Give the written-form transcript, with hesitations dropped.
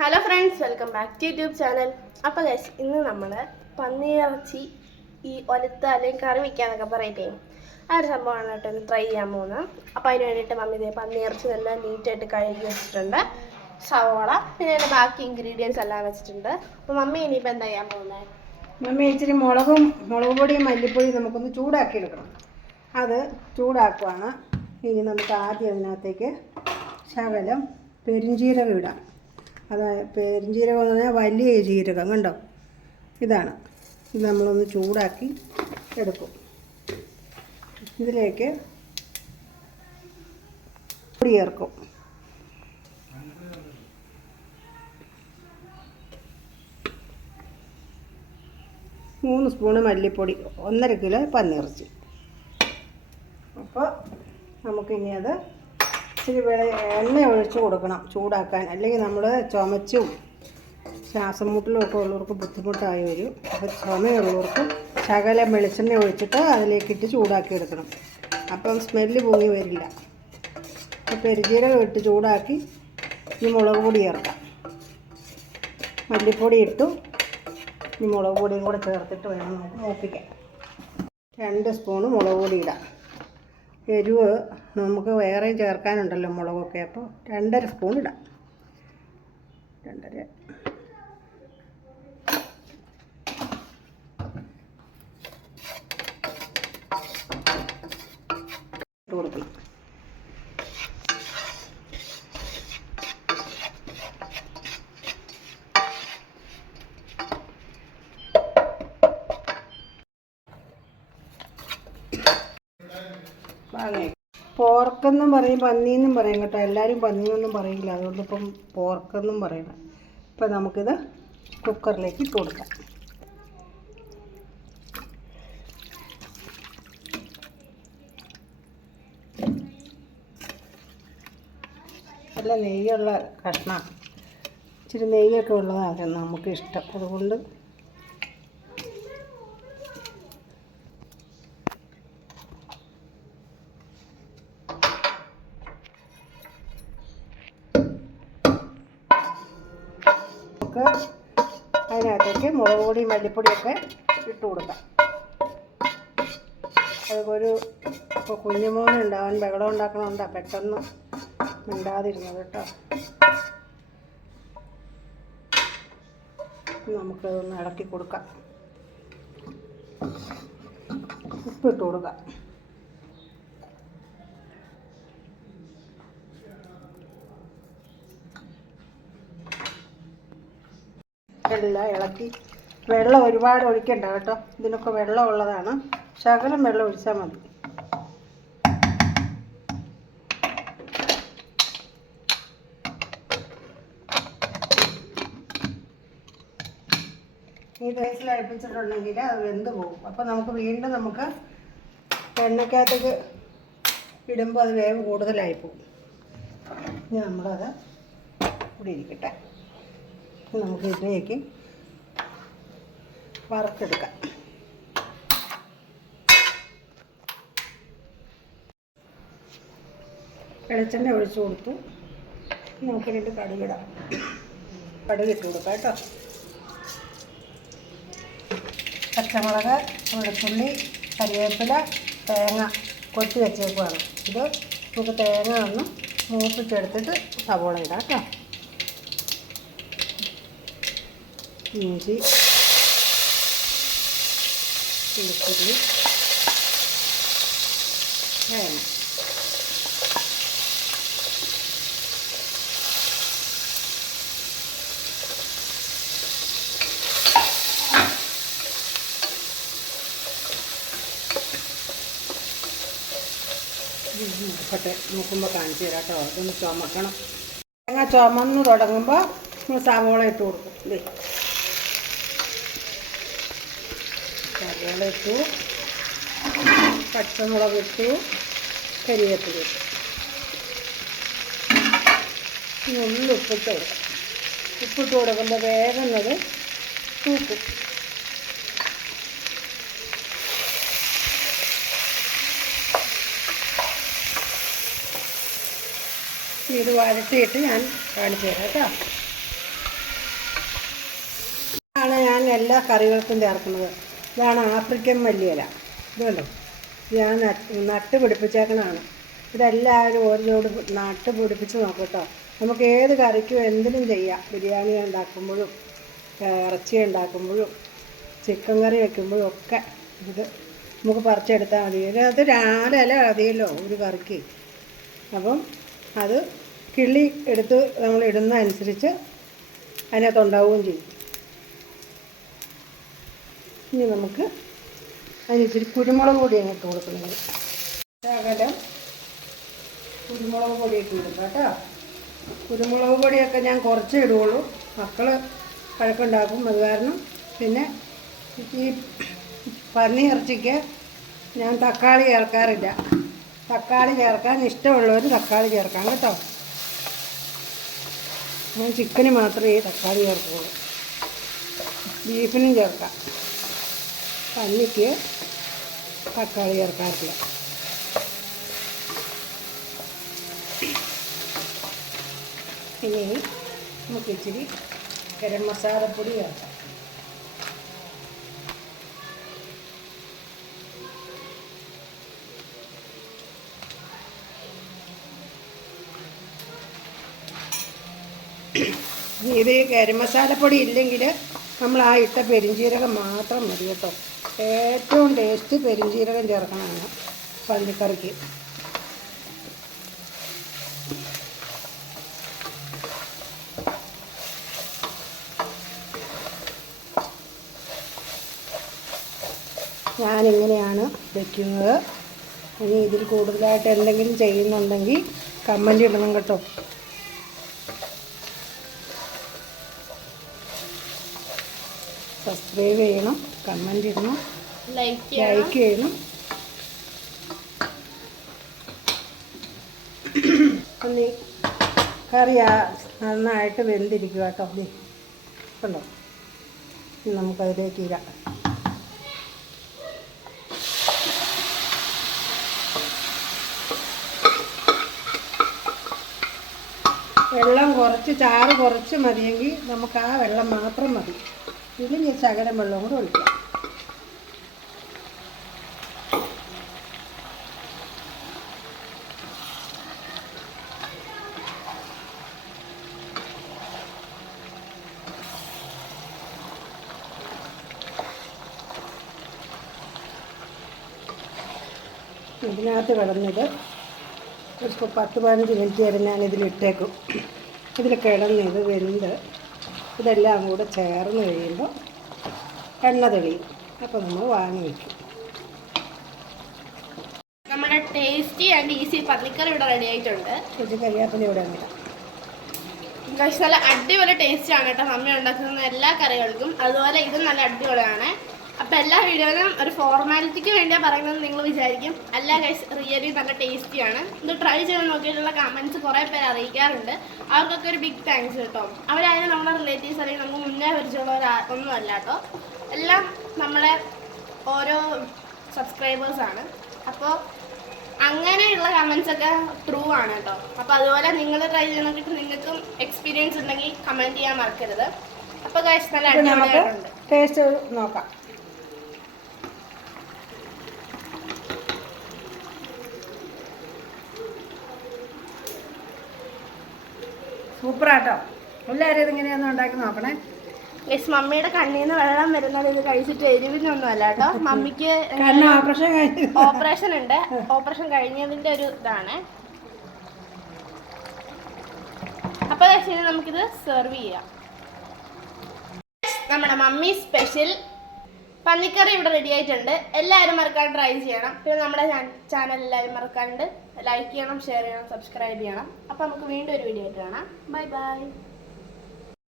Hello friends, welcome back to YouTube channel. അപ്പോൾ guys, ഇന്ന് നമ്മൾ പന്നിയിറച്ചി ഈ ഒലത്ത അല്ലെങ്കിൽ കറി വയ്ക്കാന്നൊക്കെ പറയട്ടെ, ആ ഒരു സംഭവമാണ് കേട്ടോ ഒന്ന് ട്രൈ ചെയ്യാൻ പോകുന്നത്. അപ്പോൾ അതിന് വേണ്ടിയിട്ട് മമ്മി ഇതേ പന്നിയിറച്ചി നല്ല നീറ്റായിട്ട് കഴുകി വെച്ചിട്ടുണ്ട്. സവോള, പിന്നെ അതിൻ്റെ ബാക്കി ഇൻഗ്രീഡിയൻസ് എല്ലാം വെച്ചിട്ടുണ്ട്. അപ്പോൾ മമ്മി ഇനിയിപ്പോൾ എന്താ ചെയ്യാൻ പോകുന്നത്? മമ്മി ഇച്ചിരി മുളക് പൊടിയും മല്ലിപ്പൊടിയും നമുക്കൊന്ന് ചൂടാക്കി എടുക്കണം. അത് ചൂടാക്കുവാണ്. ഇനി നമുക്ക് ആദ്യം അതിനകത്തേക്ക് ശകലം പെരുംജീരകം ഇടാം. അതായത് പെരുംജീരകം എന്ന് പറഞ്ഞാൽ വലിയ ജീരകം കണ്ടോ, ഇതാണ്. ഇത് നമ്മളൊന്ന് ചൂടാക്കി എടുക്കും. ഇതിലേക്ക് പൊടി ചേർക്കും. മൂന്ന് സ്പൂണ് മല്ലിപ്പൊടി, 1.5 കിലോ പന്നിയിറച്ചി. അപ്പോൾ നമുക്കിനി അത് ഇച്ചിരി എണ്ണ ഒഴിച്ച് കൊടുക്കണം ചൂടാക്കാൻ, അല്ലെങ്കിൽ നമ്മൾ ചുമച്ചും ശ്വാസം മുട്ടലും ഒക്കെ ഉള്ളവർക്ക് ബുദ്ധിമുട്ടായി വരും. അപ്പോൾ ചുമയുള്ളവർക്ക് ശകലം വെളിച്ചെണ്ണ ഒഴിച്ചിട്ട് അതിലേക്കിട്ട് ചൂടാക്കി എടുക്കണം. അപ്പം സ്മെല്ല് പൊങ്ങി വരില്ല. അപ്പോൾ പെരുംജീരകം ഇട്ട് ചൂടാക്കി ഈ മുളക് പൊടി ചേർക്കാം. മല്ലിപ്പൊടി ഇട്ടു, ഈ മുളക് പൊടിയും കൂടെ ചേർത്തിട്ട് വേണം നമുക്ക് മൂപ്പിക്കാൻ. 2 സ്പൂണ് മുളക് പൊടി ഇടാം. എരിവ് നമുക്ക് വേറെയും ചേർക്കാനുണ്ടല്ലോ മുളകൊക്കെ, അപ്പോൾ 2.5 സ്പൂൺ ഇടാം. 2.5 ഇട്ട് കൊടുക്കണം. പോർക്കെന്നും പറയും, പന്നിയെന്നും പറയും കേട്ടോ. എല്ലാവരും പന്നിയെന്നൊന്നും പറയില്ല, അതുകൊണ്ട് ഇപ്പം പോർക്കെന്നും പറയണം. ഇപ്പം നമുക്കിത് കുക്കറിലേക്ക് ഇട്ട് കൊടുക്കാം. നല്ല നെയ്യുള്ള കഷ്ണം, ഇച്ചിരി നെയ്യൊക്കെ ഉള്ളതാണ് നമുക്ക് ഇഷ്ടം. അതുകൊണ്ട് അതിനകത്തേക്ക് മുളക് പൊടി മല്ലിപ്പൊടിയൊക്കെ ഇട്ട് കൊടുക്കാം. അതൊരു ഇപ്പോൾ കുഞ്ഞുമോനുണ്ടാവാൻ ബഹളം ഉണ്ടാക്കണമുണ്ടാ പെട്ടെന്ന് മിണ്ടാതിരുന്നത് കേട്ടോ. നമുക്കതൊന്ന് ഇളക്കി കൊടുക്കാം. ഉപ്പിട്ട് കൊടുക്കാം. എല്ലാം ഇളക്കി. വെള്ളം ഒരുപാട് ഒഴിക്കണ്ട കേട്ടോ, ഇതിനൊക്കെ വെള്ളം ഉള്ളതാണ്. ശകലം വെള്ളം ഒഴിച്ചാൽ മതി. ഈ റൈസിൽ അടുപ്പിച്ചിട്ടുണ്ടെങ്കിൽ അത് വെന്ത് പോകും. അപ്പോൾ നമുക്ക് വീണ്ടും എണ്ണയ്ക്കകത്തേക്ക് ഇടുമ്പോൾ അത് വേവ് കൂടുതലായി പോകും. ഇനി നമ്മളത് ഇവിടെ ഇരിക്കട്ടെ. നമുക്ക് ഇതിലേക്ക് വറുത്തെടുക്കാം. വെളിച്ചെണ്ണ ഒഴിച്ച് കൊടുത്തു. നമുക്ക് 2 കടുകിടാം. കടുകിട്ട് കൊടുക്കാം കേട്ടോ. പച്ചമുളക്, വെളുത്തുള്ളി, കറിവേപ്പില, തേങ്ങ കൊത്തി വെച്ചേക്കുവാണ്. ഇത് നമുക്ക് തേങ്ങ ഒന്ന് മൂപ്പിച്ചെടുത്തിട്ട് സവോള ഇടാം കേട്ടോ. ഇഞ്ചി, വെളുത്തുള്ളി, തേങ്ങ. നോക്കട്ടെ, നോക്കുമ്പോൾ കാണിച്ചു തരാം കേട്ടോ. അതൊന്ന് ചുമക്കണം. തേങ്ങ ചുമന്ന് തുടങ്ങുമ്പോൾ നമ്മൾ സവോള ഇട്ട് കൊടുക്കും. ഇതേ സവോള ഇട്ടു, പച്ചമുളക് ഇട്ടു, കരിവേപ്പില ഇട്ടു. ഇനി ഉപ്പിട്ട് കൊടുക്കാം. ഉപ്പിട്ട് കൊടുക്കുമ്പോൾ വേഗന്നത് തൂക്കും. ഇത് വരട്ടിയിട്ട് ഞാൻ കാണിച്ചു തരാം കേട്ടോ. എല്ലാ കറികൾക്കും ചേർക്കുന്നത്. ഇതാണ് ആഫ്രിക്കൻ മല്ലിയില. ഇത് കണ്ടോ, ഞാൻ നട്ട് പിടിപ്പിച്ചേക്കണതാണ്. ഇതെല്ലാവരും ഒരു ജോഡി നട്ട് പിടിപ്പിച്ച് നോക്കട്ടോ. നമുക്ക് ഏത് കറിക്കും എന്തിനും ചെയ്യാം. ബിരിയാണി ഉണ്ടാക്കുമ്പോഴും ഇറച്ചി ഉണ്ടാക്കുമ്പോഴും ചിക്കൻ കറി വയ്ക്കുമ്പോഴും ഒക്കെ ഇത് നമുക്ക് പറിച്ചെടുത്താൽ മതി. അത് 4 ഇല മതിയല്ലോ ഒരു കറിക്ക്. അപ്പം അത് കിള്ളി എടുത്ത് നമ്മൾ ഇടുന്ന അനുസരിച്ച് അതിനകത്തുണ്ടാവുകയും ചെയ്യും. ഇനി നമുക്ക് അതിനിച്ചിരി കുരുമുളക് പൊടി അങ്ങോട്ട് കൊടുക്കുന്നത്. ശകലം കുരുമുളക് പൊടിയൊക്കെ ഇടും കേട്ടോ. കുരുമുളക് പൊടിയൊക്കെ ഞാൻ കുറച്ചേ ഇടുകയുള്ളൂ. മക്കൾ വഴക്കുണ്ടാക്കും. അത് കാരണം പിന്നെ ഈ പന്നി ഇറച്ചിക്ക് ഞാൻ തക്കാളി ചേർക്കാറില്ല. തക്കാളി ചേർക്കാൻ ഇഷ്ടമുള്ളവർ തക്കാളി ചേർക്കാം കേട്ടോ. ഞാൻ ചിക്കന് മാത്രമേ തക്കാളി ചേർക്കുള്ളൂ. ബീഫിനും ചേർക്കാം. പന്നിക്ക് തക്കാളി ചേർക്കാറില്ല. ഇനി നമുക്ക് ഇച്ചിരി ഗരം മസാലപ്പൊടി ചേർക്കാം. ഇത് ഗരം മസാലപ്പൊടി ഇല്ലെങ്കിൽ നമ്മൾ ആ ഇട്ട പെരിഞ്ജീരകം മാത്രം മതി കേട്ടോ. ഏറ്റവും ടേസ്റ്റ് പെരിഞ്ജീരകം ചേർക്കണമാണ് പന്നിക്കറിക്ക്. ഞാനിങ്ങനെയാണ് വയ്ക്കുന്നത്. ഇനി ഇതിൽ കൂടുതലായിട്ട് എന്തെങ്കിലും ചെയ്യുന്നുണ്ടെങ്കിൽ കമൻ്റ് ഇടണം കേട്ടോ. സബ്സ്ക്രൈബ് ചെയ്യണം, കമൻ്റ് ഇടണം, ലൈക്ക് ചെയ്യണം. ഒന്ന് കറി നന്നായിട്ട് വെന്തിരിക്കുക കേട്ടോ. കണ്ടോ, നമുക്കതിലേക്ക് ഇടാം. വെള്ളം കുറച്ച്, ചാറ് കുറച്ച് മതിയെങ്കിൽ നമുക്ക് ആ വെള്ളം മാത്രം മതി. ഇല്ലെങ്കിൽ ശകലം വെള്ളം കൂടെ ഒഴിക്കാം. ഇതിനകത്ത് കിടന്നത് ഒരു 10-15 മിനിറ്റ് വരെ ഞാനിതിലിട്ടേക്കും. ഇതിൽ കിടന്ന് ഇത് വെന്ത് ഇതെല്ലാം കൂടെ ചേർന്ന് കഴിയുമ്പോൾ എണ്ണ തെളിയും. അപ്പോൾ നമ്മൾ വാങ്ങി വയ്ക്കും. നമ്മുടെ ടേസ്റ്റി ആൻഡ് ഈസി പന്നിക്കറി ഇവിടെ റെഡി ആയിട്ടുണ്ട്. കുറച്ച് കരിയാപ്പില ഇവിടെ ഇടാം. നല്ല അടിപൊളി ടേസ്റ്റ് ആണ് കേട്ടോ മമ്മി ഉണ്ടാക്കുന്ന എല്ലാ കറികൾക്കും. അതുപോലെ ഇതും നല്ല അടിപൊളിയാണ്. അപ്പം എല്ലാ വീഡിയോയിലും ഒരു ഫോർമാലിറ്റിക്ക് വേണ്ടിയാണ് പറയുന്നത് നിങ്ങൾ വിചാരിക്കും. എല്ലാ ഗൈസ് റിയലി നല്ല ടേസ്റ്റിയാണ്. ഇത് ട്രൈ ചെയ്ത് നോക്കിയിട്ടുള്ള കമൻറ്റ്സ് കുറേ പേര് അറിയിക്കാറുണ്ട്. അവർക്കൊക്കെ ഒരു ബിഗ് താങ്ക്സ് കേട്ടോ. അവരായാലും നമ്മുടെ റിലേറ്റീവ്സ് അല്ലെങ്കിൽ നമുക്ക് മുന്നേ പരിചയമുള്ളവർ ഒന്നും അല്ല കേട്ടോ. എല്ലാം നമ്മളെ ഓരോ സബ്സ്ക്രൈബേഴ്സാണ്. അപ്പോൾ അങ്ങനെയുള്ള കമൻറ്റ്സൊക്കെ ട്രൂ ആണ് കേട്ടോ. അപ്പോൾ അതുപോലെ നിങ്ങൾ ട്രൈ ചെയ്ത് നോക്കിയിട്ട് നിങ്ങൾക്കും എക്സ്പീരിയൻസ് ഉണ്ടെങ്കിൽ കമൻറ്റ് ചെയ്യാൻ മറക്കരുത്. അപ്പോൾ ഗൈസ് നല്ല അടിപൊളിയായിട്ടുണ്ട്. ടേസ്റ്റ് നോക്കാം. സൂപ്പറാട്ടോ. എല്ലാവരും ഇതിങ്ങനെയൊന്ന് ഉണ്ടാക്കി നോക്കണേ. ഗൈസ് മമ്മിയുടെ കണ്ണിൽ നിന്ന് വെള്ളം വരുന്നത് ഇത് കഴിച്ചിട്ട് എരിവിനൊന്നും അല്ല കേട്ടോ. മമ്മിക്ക് ഓപ്പറേഷൻ ഉണ്ട്. ഓപ്പറേഷൻ കഴിഞ്ഞതിന്റെ ഒരു ഇതാണ്. അപ്പൊ ഇനി നമുക്കിത് സെർവ് ചെയ്യാം. നമ്മുടെ മമ്മി സ്പെഷ്യൽ പന്നിക്കറി ഇവിടെ റെഡി ആയിട്ടുണ്ട്. എല്ലാവരും മറക്കാണ്ട് ട്രൈ ചെയ്യണം. പിന്നെ നമ്മുടെ ചാനൽ എല്ലാവരും മറക്കാണ്ട് ലൈക്ക് ചെയ്യണം, ഷെയർ ചെയ്യണം, സബ്സ്ക്രൈബ് ചെയ്യണം. അപ്പോൾ നമുക്ക് വീണ്ടും ഒരു വീഡിയോ ആയിട്ട് കാണാം. Bye bye.